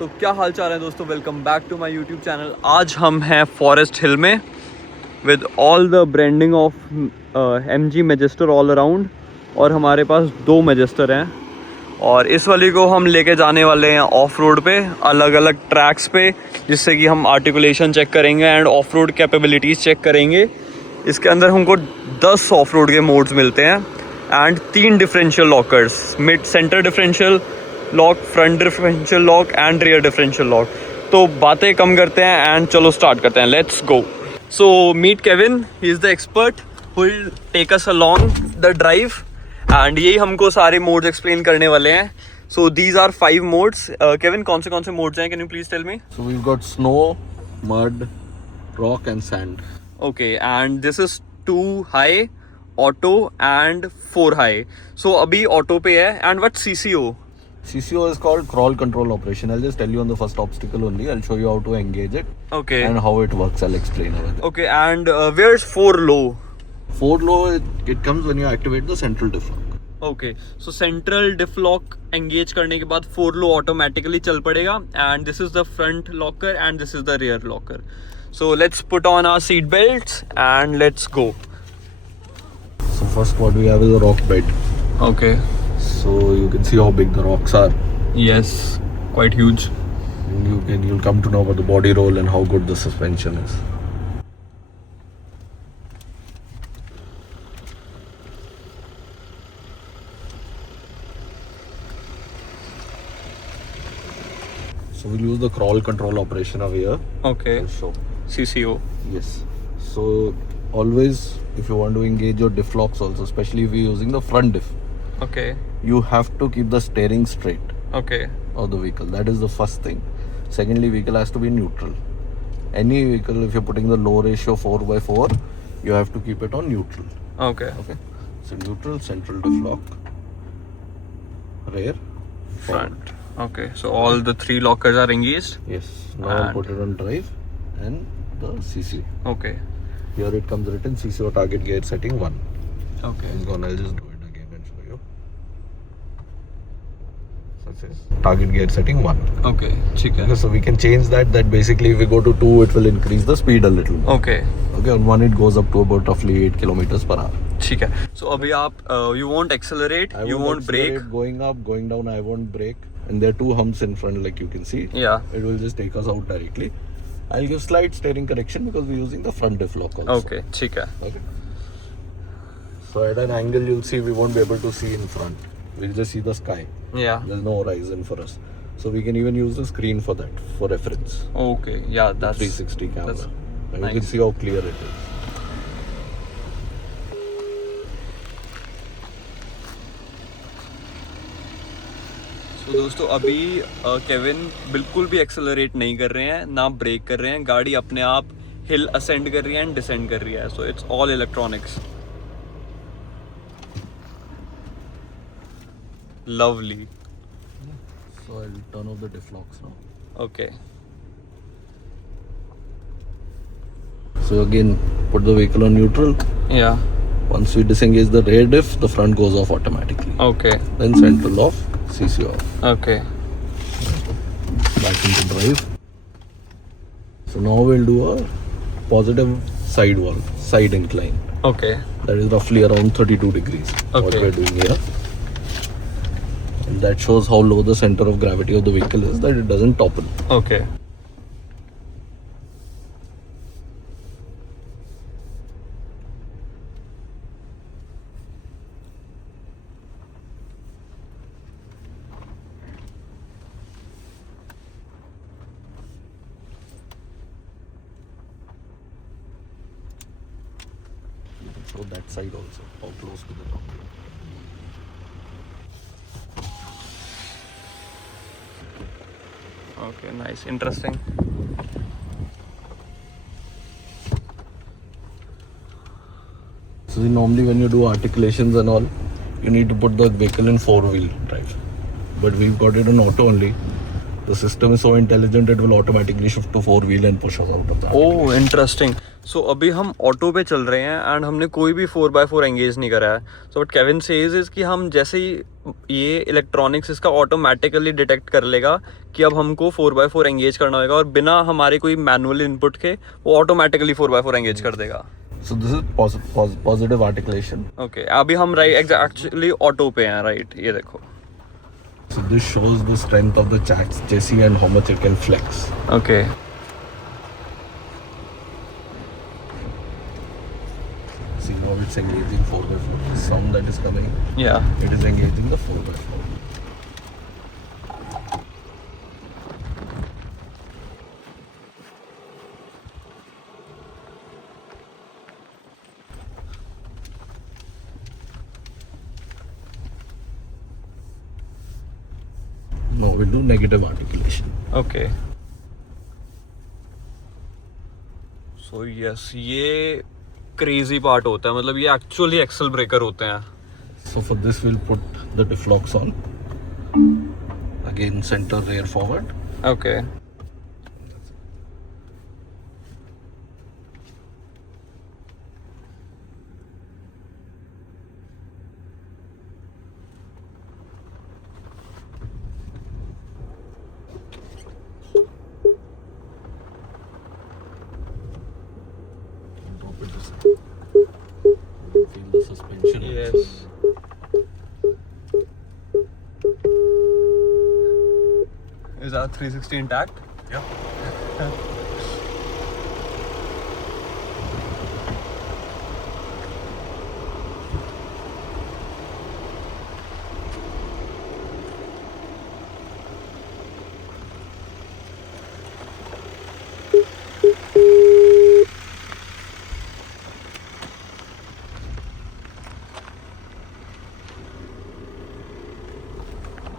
तो क्या हाल चाल है दोस्तों, welcome back to my YouTube channel. आज हम हैं फॉरेस्ट हिल में with all the branding of MG Majestor all around. और हमारे पास 2 मैजेस्टर हैं और इस वाली को हम लेके जाने वाले हैं ऑफ रोड पे, अलग अलग ट्रैक्स पे, जिससे कि हम आर्टिकुलेशन चेक करेंगे and off road capabilities check करेंगे। इसके अंदर हमको 10 ऑफ रोड के मोड्स मिलते हैं and 3 differential lockers, mid centre differential lock, front differential lock and rear differential lock. तो बातें कम करते हैं एंड चलो स्टार्ट करते हैं, let's go. So meet Kevin, he is the expert who will take us along the drive and यही हमको सारे मोड्स एक्सप्लेन करने वाले हैं। So these are 5 modes. Kevin, कौन से मोड्स हैं? Can you please tell me? So we've got snow, mud, rock and sand. Okay, and this is 2 high, auto and 4 high. So अभी auto पे है and what CCO? CCO is called crawl control operation. I'll just tell you on the first obstacle only. I'll show you how to engage it Okay. and how it works. I'll explain over there. Okay, and where's 4 low? 4 low, it comes when you activate the central diff lock. Okay, so central diff lock engage करने के बाद 4 low automatically चल पड़ेगा and this is the front locker and this is the rear locker. So let's put on our seat belts and let's go. So first what we have is a rock bed. Okay. So you can see how big the rocks are. Yes, quite huge. And you'll come to know about the body roll and how good the suspension is. So we'll use the crawl control operation over here. Okay. To show. CCO. Yes. So always, if you want to engage your diff locks also, especially if you're using the front diff, Okay. you have to keep the steering straight Okay. of the vehicle. That is the first thing. Secondly, vehicle has to be neutral. Any vehicle, if you're putting the low ratio 4x4, you have to keep it on neutral. Okay. Okay. So neutral, central diff lock, rear, Front. Okay. So all the 3 lockers are engaged. Yes. Now I'll And- put it on drive and the CC. Okay. Here it comes written CCO target gear setting 1. Okay. It's gone. I'll just do it again and show you. So it says target gear setting 1. Okay. ठीक है. Okay, so we can change that. That basically, if we go to 2, it will increase the speed a little more. Okay. Okay, on 1 it goes up to about roughly 8 kilometers per hour. ठीक है. So अभी आप you won't accelerate, you won't brake. accelerate, going up, going down, I won't brake. And there are 2 humps in front, like you can see. Yeah. It will just take us out directly. I'll give slight steering correction because we're using the front diff lock also. Okay. ठीक है. Okay. So at an angle, you'll see we won't be able to see in front. We'll just see the sky. Yeah. There's no horizon for us. So we can even use the screen for that, for reference. Okay. Yeah. That's 360 camera. that's And you nice. can see how clear it is. तो दोस्तों अभी Kevin बिल्कुल भी accelerate नहीं कर रहे हैं, ना ब्रेक कर रहे हैं। गाड़ी अपने आप हिल असेंड कर रही है एंड डिसेंड कर रही है। So it's all electronics. Lovely. So I'll turn off the diff locks now. Okay. So again, put the vehicle on neutral. या. Once we disengage the rear diff, the front goes off automatically. Okay. Then central off, CC off. Okay. Back into drive. So now we'll do a positive sidewall, side incline. Okay. That is roughly around 32 degrees. What Okay. we're doing here. And that shows how low the center of gravity of the vehicle is, that it doesn't topple. Okay. You can show that side also, how close to the top. Okay, nice, interesting. So normally when you do articulations and all, you need to put the vehicle in 4-wheel drive. But we've got it in auto only. The system is so intelligent, it will automatically shift to 4-wheel and push us out of that. Oh, interesting. सो अभी हम auto पे चल रहे हैं and हमने कोई भी 4x4 engage नहीं करा है. So what Kevin says is कि हम जैसे ही ये इलेक्ट्रॉनिक्स इसका ऑटोमेटिकली डिटेक्ट कर लेगा कि अब हमको 4x4 एंगेज करना होगा और बिना हमारे कोई मैनुअल इनपुट के वो ऑटोमेटिकली 4x4 एंगेज कर देगा. So this is positive articulation. Okay अभी हम राइट एक्चुअली ऑटो पे हैं. राइट ये देखो. So this shows the strength of the chassis and how much it can flex. Okay See now it's engaging 4x4. The sound that is coming, या it is engaging the 4x4. Now we'll do negative articulation. Okay so yes ये crazy part होता है. मतलब ये actually axle breaker होते हैं. So for this we'll put the difflocks on. Again center rear forward. Okay Drop it this side. Feel the suspension. Yes. Is our 360 intact? Yeah.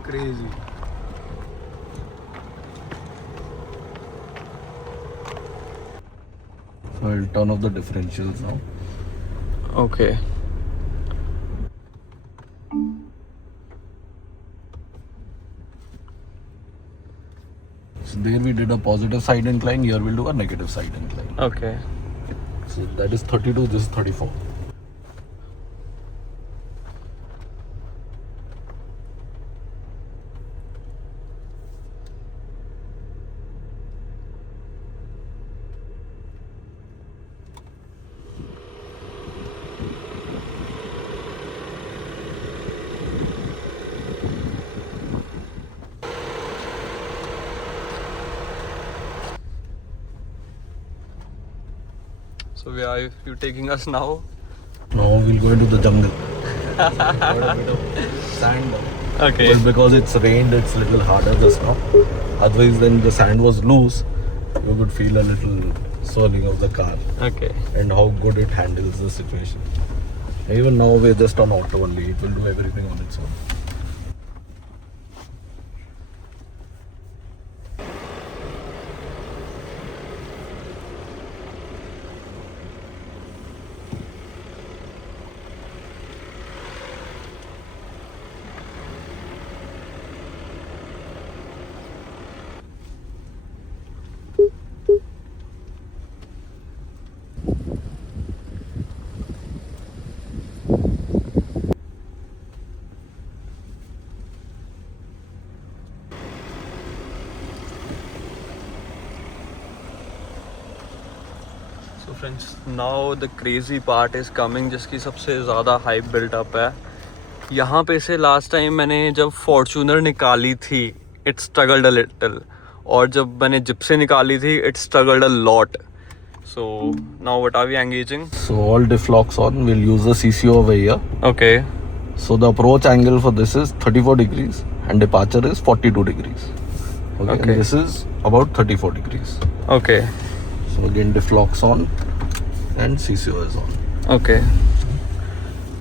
Crazy. So I'll turn off the differentials now. Okay. So there we did a positive side incline. Here we'll do a negative side incline. Okay. So that is 32. This is 34. So where are you taking us now? Now we'll go into the jungle. Got a bit of sand. Okay. But because it's rained, it's a little harder just now. Otherwise, when the sand was loose, you could feel a little swirling of the car Okay. and how good it handles the situation. Even now, we're just on auto only. It will do everything on its own. So friends, now the crazy part is coming, जिसकी सबसे ज़्यादा hype built up है. यहाँ पे से last time मैंने जब Fortuner निकाली थी, इट स्ट्रगल्ड अ लिटिल, और जब मैंने जिप्सी निकाली थी, it struggled a lot. So now what are we engaging? So all difflocks on. We'll use the CCO over here. Okay. So the approach angle for this is 34 degrees and departure is 42 degrees. Okay. Okay. And this is about 34 degrees. Okay. So again difflocks on and CCO is on. Okay.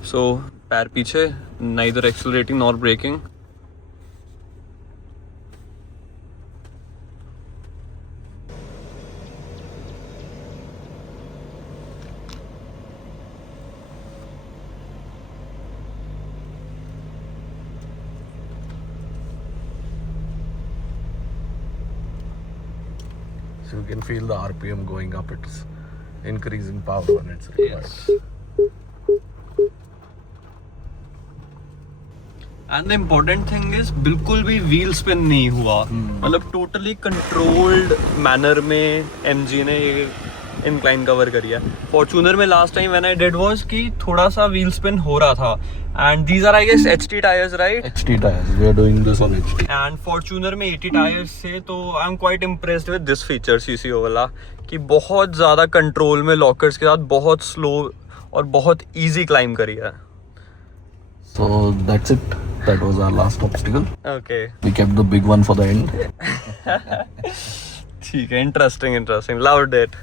So पैर पीछे, neither accelerating nor braking. So you can feel the RPM going up. It's increasing power when it's required. And the important thing is बिल्कुल भी wheel spin नहीं हुआ, मतलब totally controlled manner में MG ने ये इंक्लाइन कवर करी है। फॉर्च्यूनर में last time when I did was कि थोड़ा सा व्हील स्पिन हो रहा था, and these are I guess HT tyres, right? HT tires, we are doing this on HT. And Fortuner में 80 टायर्स से, तो I am quite impressed with this feature CCO वाला, कि बहुत ज़्यादा कंट्रोल में लॉकर्स के साथ बहुत स्लो और बहुत ईजी क्लाइंब करी है। So that's it. That was our last obstacle. Okay, We kept the big one for the end. ठीक है, इंटरेस्टिंग, लव्ड इट।